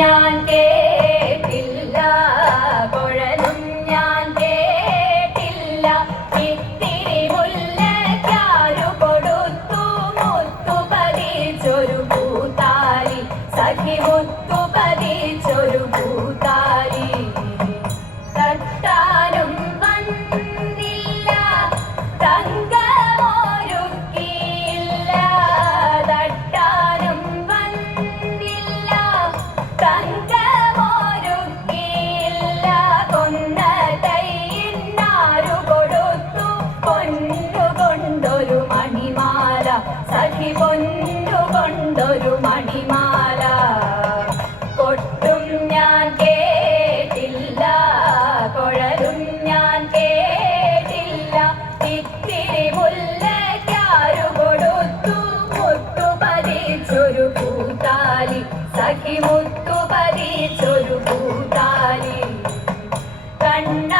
ഞാൻ സഖി പൊന്നുകൊണ്ടൊരു മണിമാല. കൊട്ടും ഞാൻ കേട്ടില്ല കുഴലും ഞാൻ കേട്ടില്ല. ഇത്തിരി മുല്ലയ്ക്കാരു കൊടുത്തു മുത്തു പതിച്ചൊരു പൂത്താലി സഖി മുത്തു പതിച്ചൊരു പൂത്താലി കണ്ണാടിയില്ലാഞ്ഞോ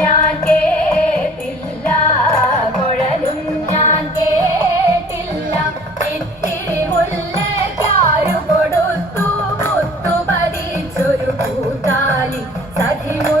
ഞാൻ കേട്ടില്ല കുഴലും ഞാൻ കേട്ടില്ല. ഇത്തിരി മുല്ലക്കാരു കൊടുത്തു മുത്തു പതിച്ചൊരു സഖിമ